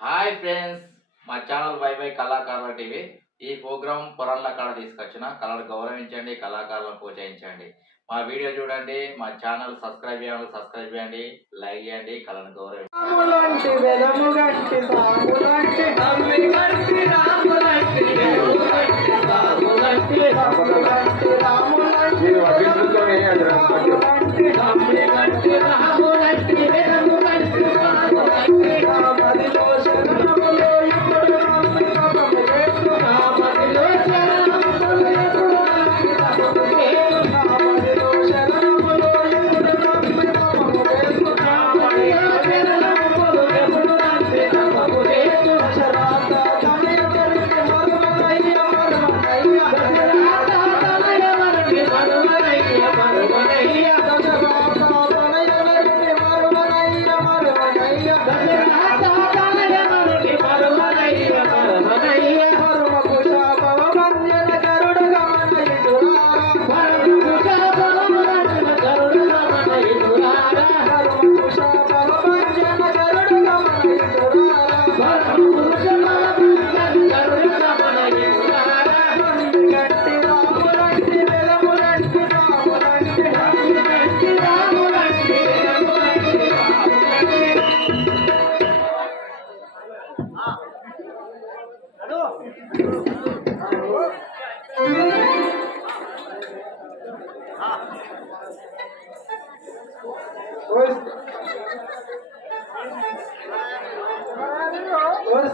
Hi friends, మా channel by by కళాకారుల TV. ఈ ప్రోగ్రాం పొరల్ల కాడ తీసుకొచ్చిన కళను గౌరవించండి, కళాకారులను ప్రోత్సహించండి. మా వీడియో చూడండి, మా ఛానల్ సబ్స్క్రైబ్ చేయండి, లైక్ చేయండి, కళను గౌరవించండి.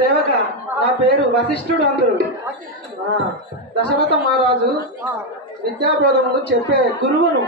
సేవక నా పేరు వశిష్ఠుడు అందరు దశరథ మహారాజు విద్యాబోధములు చెప్పే గురువును.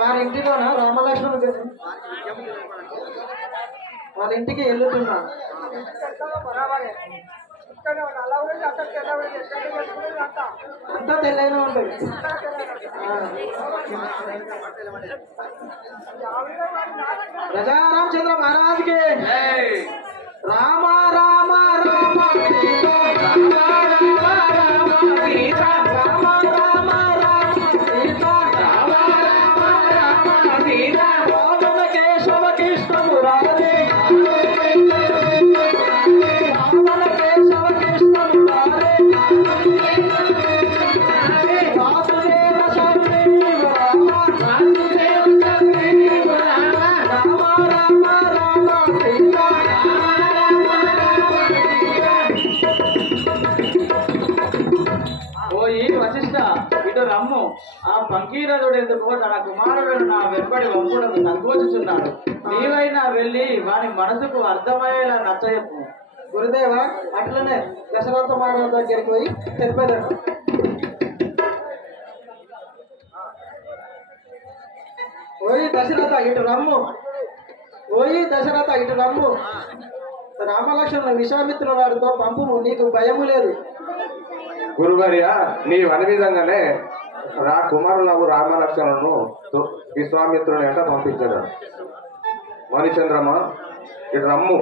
వారి ఇంటిలోన రామలక్ష్మణుడు వాళ్ళ ఇంటికి వెళ్తున్నా. అంతా తెల్లగా ఉంటుంది. राजा रामचंद्र महाराज के राम राम राम सीता राम राम राम सीता राम राम राम सीता राम राम राम सीता राम केशव कृष्ण मुरारी राम केशव कृष्ण मुरारी वासुदेव संजीव राम वासुदेव संजीव राम राम राम राम सीता ఓయి వశిష్ఠ, ఇటు రమ్ము. ఆ భగీరథుడు ఎందుకో తన కుమారుడు నా వెంబడి వంపుడకు సంకోచుచున్నాడు. నీవైనా వెళ్ళి వాని మనసుకు అర్థమయ్యేలా నచ్చయపు. గురుదేవ అట్లనే దశరథ మహారాజు దగ్గరికి పోయి చెప్పేదాను. ఓయి దశరథ ఇటు రమ్ము, ఓయి దశరథ ఇటు రమ్ము. రామలక్ష్మణ విశ్వామిత్రుల వారితో పంపుము, నీకు భయము లేదు. గురుగార్య, నీవు అనే విధంగానే కుమారులకు రామలక్ష్మణులను విశ్వామిత్రుని వెంట పంపించదు. మణిచంద్రమ ఇటు రమ్ము.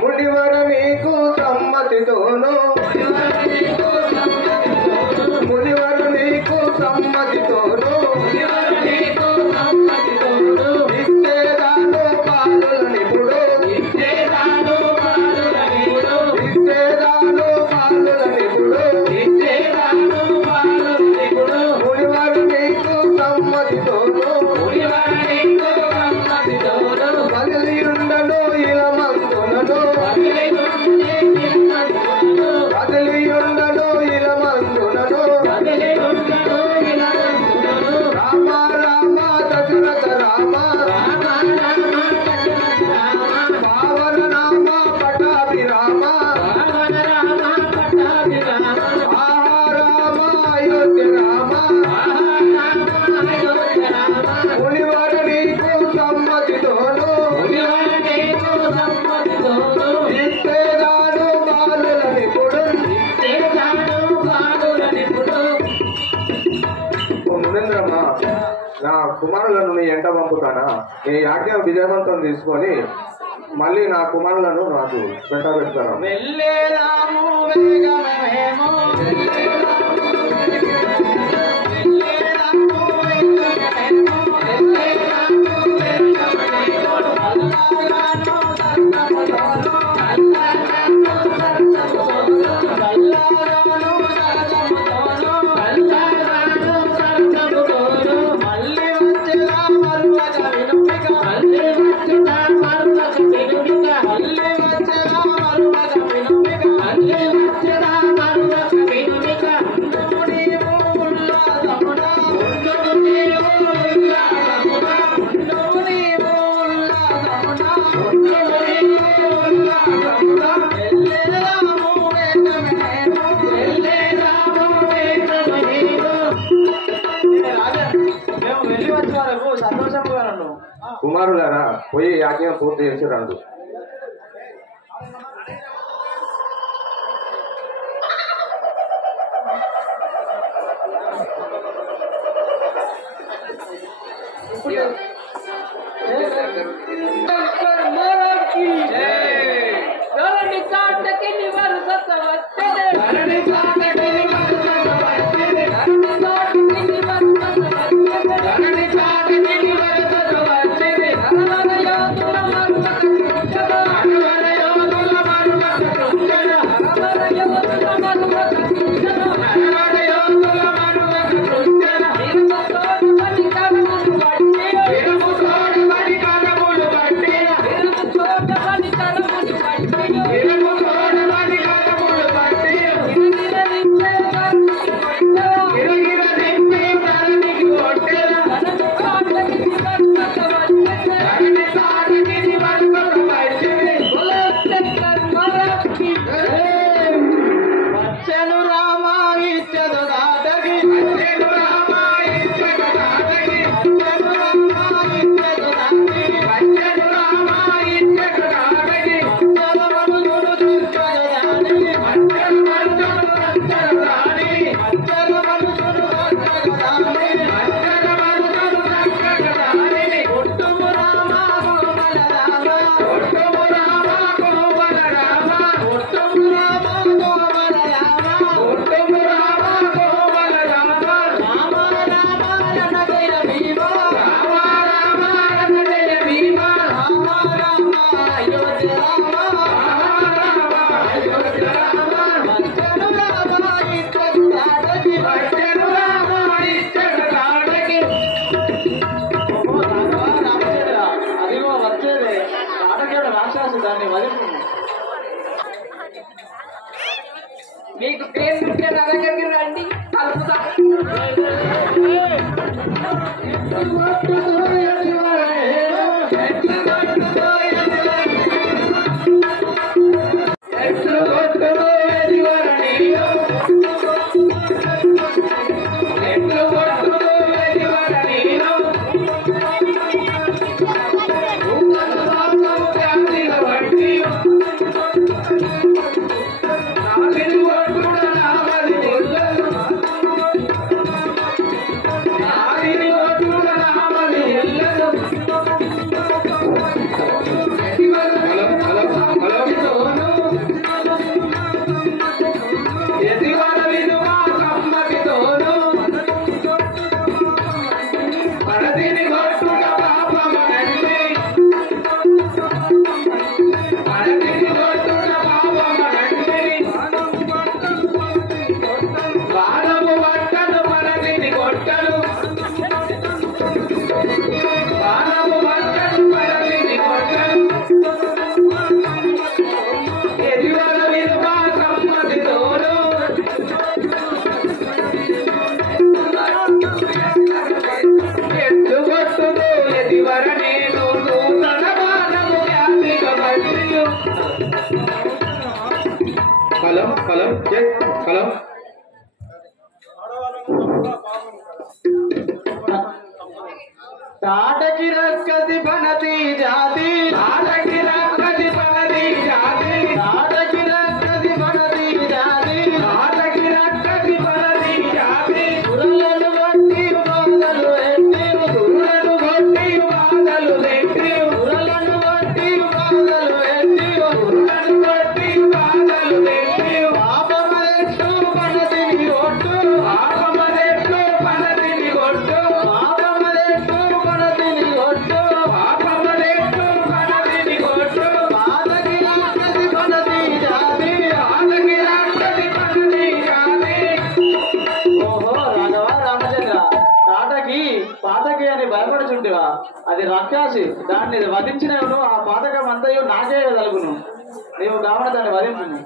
మునివర మీకు సమ్మతితోను మునివర మీకు సమ్మతితోను ఇచ్చేదాను పాలుల నిపుడు ఇచ్చేదాను పాలుల నిపుడు మునివర మీకు సమ్మతితోను బదిలి ఉండను ఇలమందునను బదిలి ఉండను ఇలమందునను రామ రామ దశరథ రామ పావన నామ పటాభి రామ ఆహా రామ అయోధ్య రామ మునివర నీకు సమ్మతితోను ఇచ్చేదాను బాలుల నిపుడు. మునీంద్రమ్మ, నా కుమారులను నీ ఎంట పంపుతానా? నీ ఆజ్ఞ విజయవంతం తీసుకొని మళ్ళీ నా కుమారులను నాకు పెట్టబెడతాను. వెళ్ళేదాము వేగమేమో కుమారులారా పోయి యాజ్ఞ పూర్తి చేసి రండు. మీకు పేరు ఉంటే నా దగ్గరికి రండి కలుపుతా. తాటకి రక్కది బనతి జాతి తాటకి రక్కది బనతి జాతి తాటకి రక్కది బనతి జాతి తాటకి రక్కది బనతి జాతి పురలను బట్టి బాధలు ఎట్టి పురలను బట్టి బాధలు ఎట్టి పురలను బట్టి బాధలు ఎట్టి పురలను బట్టి బాధలు ఎట్టి పాపమలెట్టు బనతిని ఒట్టు పాపమలెట్టు బనతిని ఒట్టు పాపమలెట్టు బనతిని ఒట్టు పాపమలెట్టు బనతిని ఒట్టు పాతకి రాకది బనతి జాతి పాతకి రాకది బనతి జాతి. ఓహో రాఘవ రామచంద్ర, పాతకి అని భయపడుచుంటివా? అది రాక్షసి, దాన్ని వధించినను ఆ పాతకం అంతయు నాకే తలుగును. నీవు కావున దాన్ని వధించును.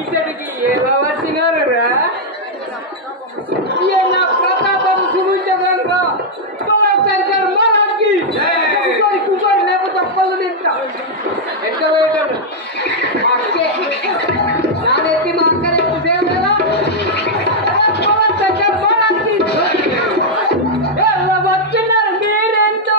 ఇక్కడికి ఎలా వచ్చినారు రా? నా ప్రతాపం చూపించగలరా? శంకర్ మహారాజ్కి కుమారి లేకపోతే పళ్ళు తింటా ఎంత వేయటం అక్కే నానెత్తి మా అక్కనే చూసేదా శంకర్ మహారాజ్కి ఎలా వచ్చినారు మీరెంతో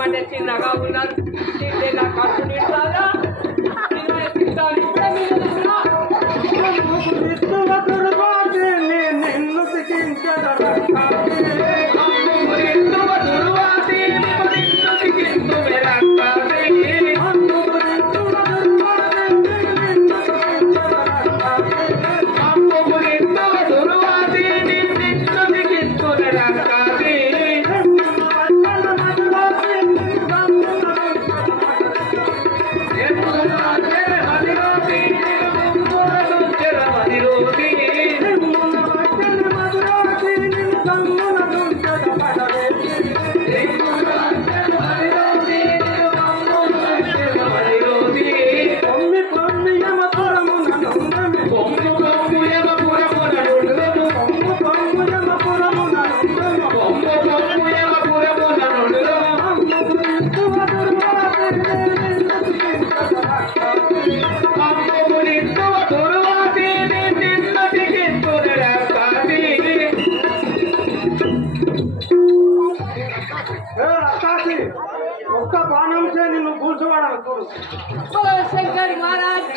అంటే చిన్నగా ఉన్నారు నా కట్టు నింటారా నిన్ను ఒక్క బాణంసే నిన్ను కూర్చోవాలని చూడు. శంకర్ మహారాజ్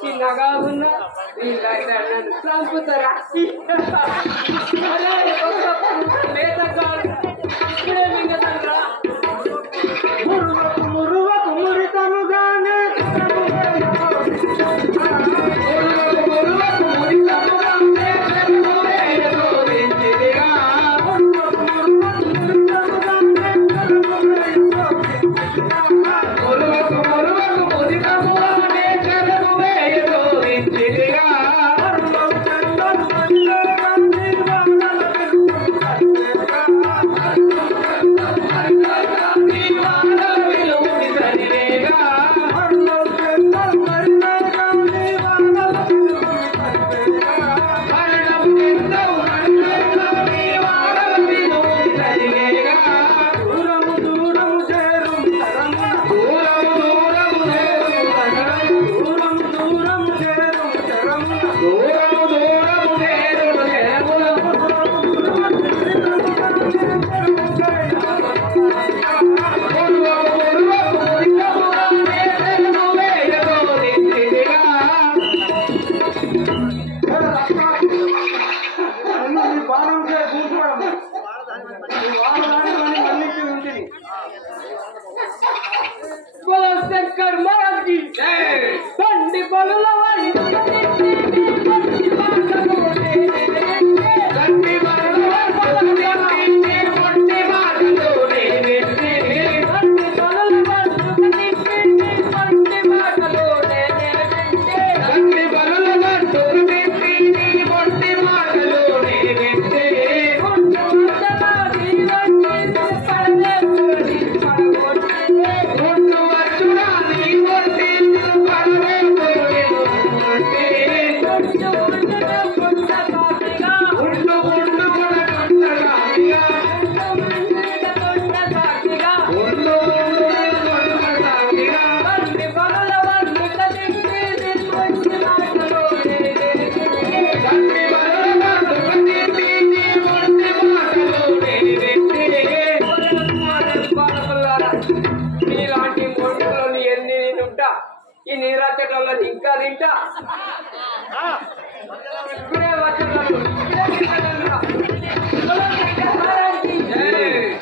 చిన్నగా ఉన్నా చంపుతారా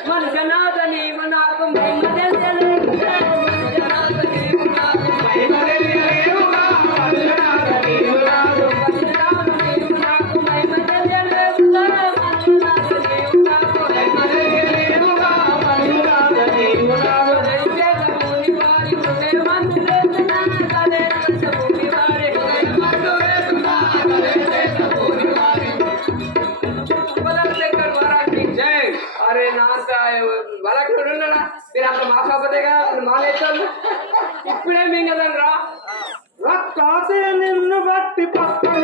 మన జనాద నీవు నాకు మహిమ తెలియలేవుగా మన జనాద నీవు నాకు మహిమ తెలియలేవుగా మన జనాద నీవు నాకు మహిమ తెలియలేవుగా మన జనాద నీవు నాకు మహిమ తెలియలేవుగా మన జనాద నీవు నాకు దేశముని వారి హృదయ మందిరేతున్నా కదే దేశముని వారి హృదయ మందిరేతున్నా కదే దేశముని వారి బలశంకర్ వరాంటి జై అరే నాక బలకుడు ఉన్నాడా మీరు అంత మాసాపతేగా మానేస్తాను ఇప్పుడే మింగదనరా రక్కాసే నిన్ను బట్టి పక్కన